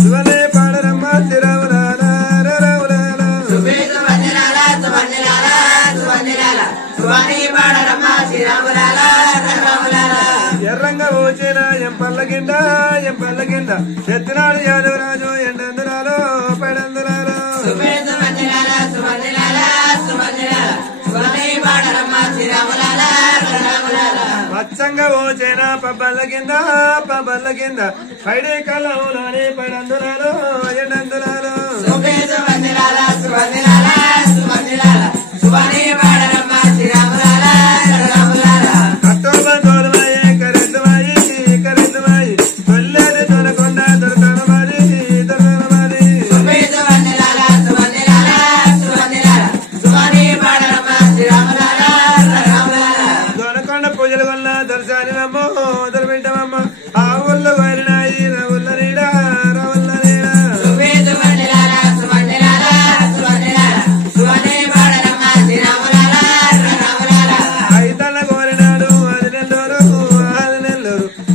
శివనే పాడరమ్మ శ్రీరాములాల ఎర్రంగా పోచిన ఎంపల్ల కింద ఎత్తినాడు యాదవరాజు ఎండందురాలో పడందురాలో పచ్చంగా పోచిన పబ్బల్ల కింద పైడే కళ్ళలోనే పడందురాలో ఎండందురాలో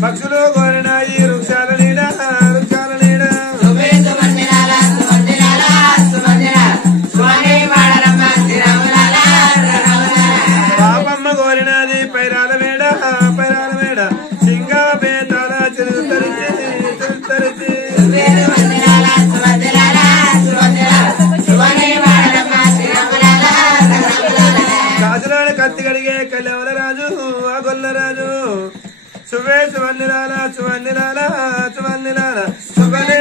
పక్షులు కోరినాయి వృక్షాల నీడ పాపమ్మ కోరినది పైరాల మేడ సింగా బేతాల చిరుతరిచి కాజులాడ కత్తి కడిగే కళ్యాణ రాజు ఆ గొల్ల రాజు సువే సువన్నిలాల సువన్నిలాల సువన్నిలాల సువనే